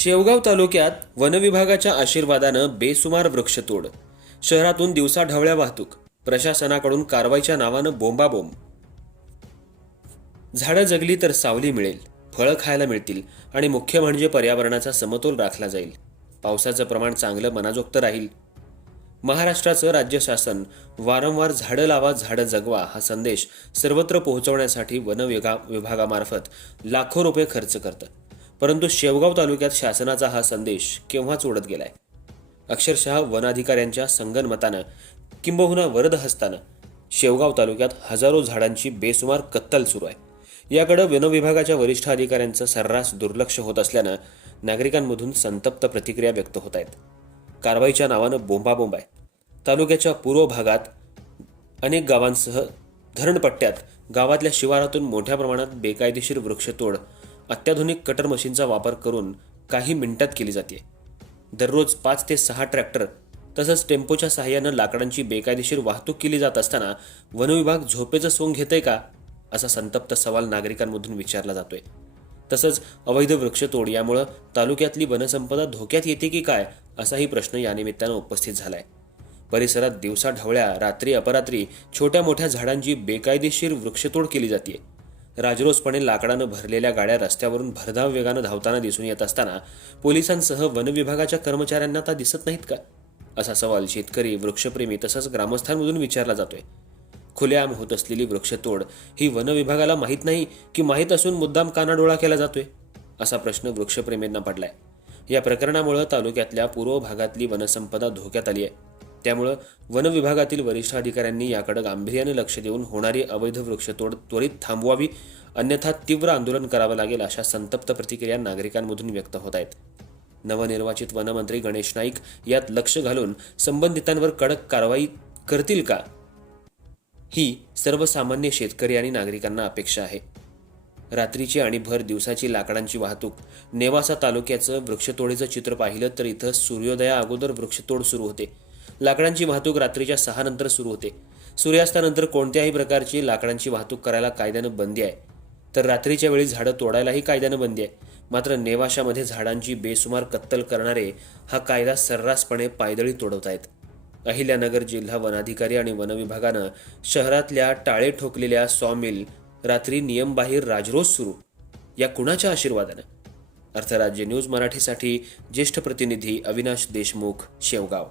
शेवगाव तालुक्यात वनविभागाच्या आशीर्वादानं बेसुमार वृक्षतोड शहरातून दिवसा ढवळ्या वाहतूक. प्रशासनाकडून कारवाईच्या नावानं बोंबाबोंब. झाडं जगली तर सावली मिळेल फळं खायला मिळतील आणि मुख्य म्हणजे पर्यावरणाचा समतोल राखला जाईल. पावसाचं प्रमाण चांगलं मनाजोगतं राहील. महाराष्ट्राचं राज्य शासन वारंवार झाडं लावा झाडं जगवा हा संदेश सर्वत्र पोहोचवण्यासाठी वन विभागामार्फत लाखो रुपये खर्च करतं. परंतु शेवगाव तालुक्यात शासनाचा हा संदेश केव्हाच उडत गेलाय? अक्षरशः वनाधिकाऱ्यांच्या संगनमतानं किंबहुना वरद हस्तानं शेवगाव तालुक्यात हजारो झाडांची बेसुमार कत्तल सुरू आहे. याकडे वनविभागाच्या वरिष्ठ अधिकाऱ्यांचं सर्रास दुर्लक्ष होत असल्यानं नागरिकांमधून संतप्त प्रतिक्रिया व्यक्त होत आहेत. कारवाईच्या नावानं बोंबाबोंब आहे. तालुक्याच्या पूर्व भागात अनेक गावांसह धरणपट्ट्यात गावातल्या शिवारातून मोठ्या प्रमाणात बेकायदेशीर वृक्षतोड अत्याधुनिक कटर मशीनचा वापर करून काही मिनिटात केली जाते. दररोज पाच ते सहा ट्रॅक्टर तसंच टेम्पोच्या सहाय्यानं लाकडांची बेकायदेशीर वाहतूक केली जात असताना वनविभाग झोपेचं सोंग घेतंय का? असा संतप्त सवाल नागरिकांमधून विचारला जातोय. तसंच अवैध वृक्षतोड यामुळं तालुक्यातली वनसंपदा धोक्यात येते की काय? असाही प्रश्न यानिमित्तानं उपस्थित झालाय. परिसरात दिवसा ढवळ्या रात्री अपरात्री छोट्या मोठ्या झाडांची बेकायदेशीर वृक्षतोड केली जाते राजरोसपणे लाकडानं भरलेल्या गाड्या रस्त्यावरून भरधाव वेगानं धावताना दिसून येत असताना पोलिसांसह वनविभागाच्या कर्मचाऱ्यांना आता दिसत नाहीत का? असा सवाल शेतकरी वृक्षप्रेमी तसंच ग्रामस्थांमधून विचारला जातोय. खुलेआम होत असलेली वृक्षतोड ही वनविभागाला माहीत नाही की माहीत असून मुद्दाम कानाडोळा केला जातोय? असा प्रश्न वृक्षप्रेमींना पडलाय. या प्रकरणामुळे तालुक्यातल्या पूर्व भागातली वनसंपदा धोक्यात आली आहे त्यामुळं वन विभागातील वरिष्ठ अधिकाऱ्यांनी याकडे गांभीर्याने लक्ष देऊन होणारी अवैध वृक्षतोड त्वरित थांबवावी अन्यथा तीव्र आंदोलन करावं लागेल अशा संतप्त प्रतिक्रिया नागरिकांमधून व्यक्त होत आहेत. नवनिर्वाचित वनमंत्री गणेश नाईक यात लक्ष घालून संबंधितांवर कडक कारवाई करतील का? ही सर्वसामान्य शेतकरी आणि नागरिकांना अपेक्षा आहे. रात्रीची आणि भर दिवसाची लाकडांची वाहतूक. नेवासा तालुक्याचं वृक्षतोडीचं चित्र पाहिलं तर इथं सूर्योदया अगोदर वृक्षतोड सुरू होते. लाकडांची वाहतूक रात्रीच्या सहा नंतर सुरू होते. सूर्यास्तानंतर कोणत्याही प्रकारची लाकडांची वाहतूक करायला कायद्यानं बंदी आहे. तर रात्रीच्या वेळी झाडं तोडायलाही कायद्यानं बंदी आहे. मात्र नेवाशामध्ये झाडांची बेसुमार कत्तल करणारे हा कायदा सर्रासपणे पायदळी तोडवत आहेत अहिल्यानगर जिल्हा वनाधिकारी आणि वनविभागानं शहरातल्या टाळे ठोकलेल्या सॉमिल रात्री नियमबाहेर राजरोज सुरू. या कुणाच्या आशीर्वादानं? अर्थराज्य न्यूज मराठीसाठी ज्येष्ठ प्रतिनिधी अविनाश देशमुख शेवगाव.